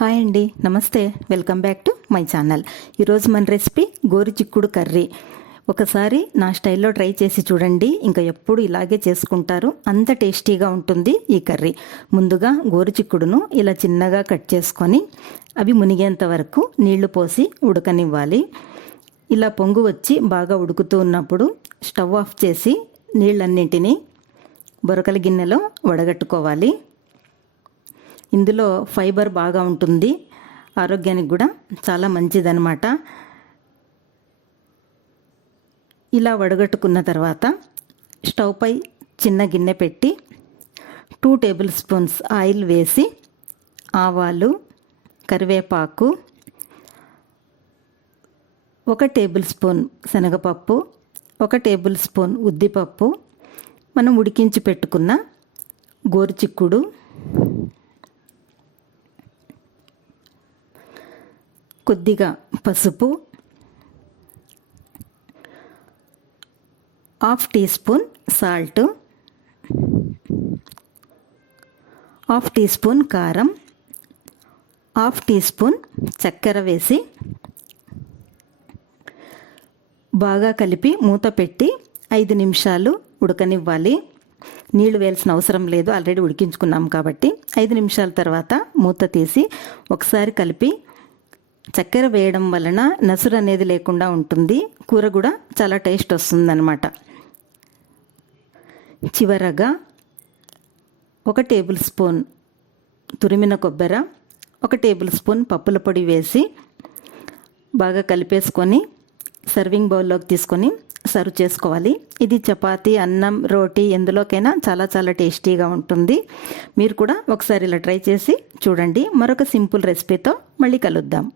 Hi అండి నమస్తే. Welcome back to my channel. ఈరోజు మన రెసిపీ గోరు చిక్కుడు కర్రీ. ఒకసారి నా స్టైల్లో ట్రై చేసి చూడండి. ఇంకా ఎప్పుడు ఇలాగే చేసుకుంటారు. అంత టేస్టీగా ఉంటుంది ఈ కర్రీ. ముందుగా గోరు చిక్కుడును ఇలా చిన్నగా కట్ చేసుకొని అవి మునిగేంత వరకు నీళ్ళు పోసి ఉడకనివ్వాలి. ఇలా పొంగు వచ్చి బాగా ఉడుకుతూ ఉన్నప్పుడు స్టవ్ ఆఫ్ చేసి నీళ్ళన్నింటినీ బొరకల గిన్నెలో వడగట్టుకోవాలి. ఇందులో ఫైబర్ బాగా ఉంటుంది. ఆరోగ్యానికి కూడా చాలా మంచిదనమాట ఇలా వడగట్టుకున్న తర్వాత స్టవ్ పై చిన్న గిన్నె పెట్టి టూ టేబుల్ స్పూన్స్ ఆయిల్ వేసి ఆవాలు కరివేపాకు ఒక టేబుల్ స్పూన్ శనగపప్పు ఒక టేబుల్ స్పూన్ ఉద్దిపప్పు మనం ఉడికించి పెట్టుకున్న గోరుచిక్కుడు కొద్దిగా పసుపు half teaspoon salt half teaspoon కారం హాఫ్ టీ స్పూన్ చక్కెర వేసి బాగా కలిపి మూత పెట్టి ఐదు నిమిషాలు ఉడకనివ్వాలి. నీళ్ళు వేయాల్సిన అవసరం లేదు ఆల్రెడీ ఉడికించుకున్నాం కాబట్టి. ఐదు నిమిషాల తర్వాత మూత తీసి ఒకసారి కలిపి చక్కెర వేయడం వలన నసురు అనేది లేకుండా ఉంటుంది. కూర కూడా చాలా టేస్ట్ వస్తుందన్నమాట. చివరగా ఒక టేబుల్ స్పూన్ తురిమిన కొబ్బర ఒక టేబుల్ స్పూన్ పప్పుల పొడి వేసి బాగా కలిపేసుకొని సర్వింగ్ బౌల్లోకి తీసుకొని సర్వ్ చేసుకోవాలి. ఇది చపాతి అన్నం రోటీ ఎందులోకైనా చాలా చాలా టేస్టీగా ఉంటుంది. మీరు కూడా ఒకసారి ఇలా ట్రై చేసి చూడండి. మరొక సింపుల్ రెసిపీతో మళ్ళీ కలుద్దాం.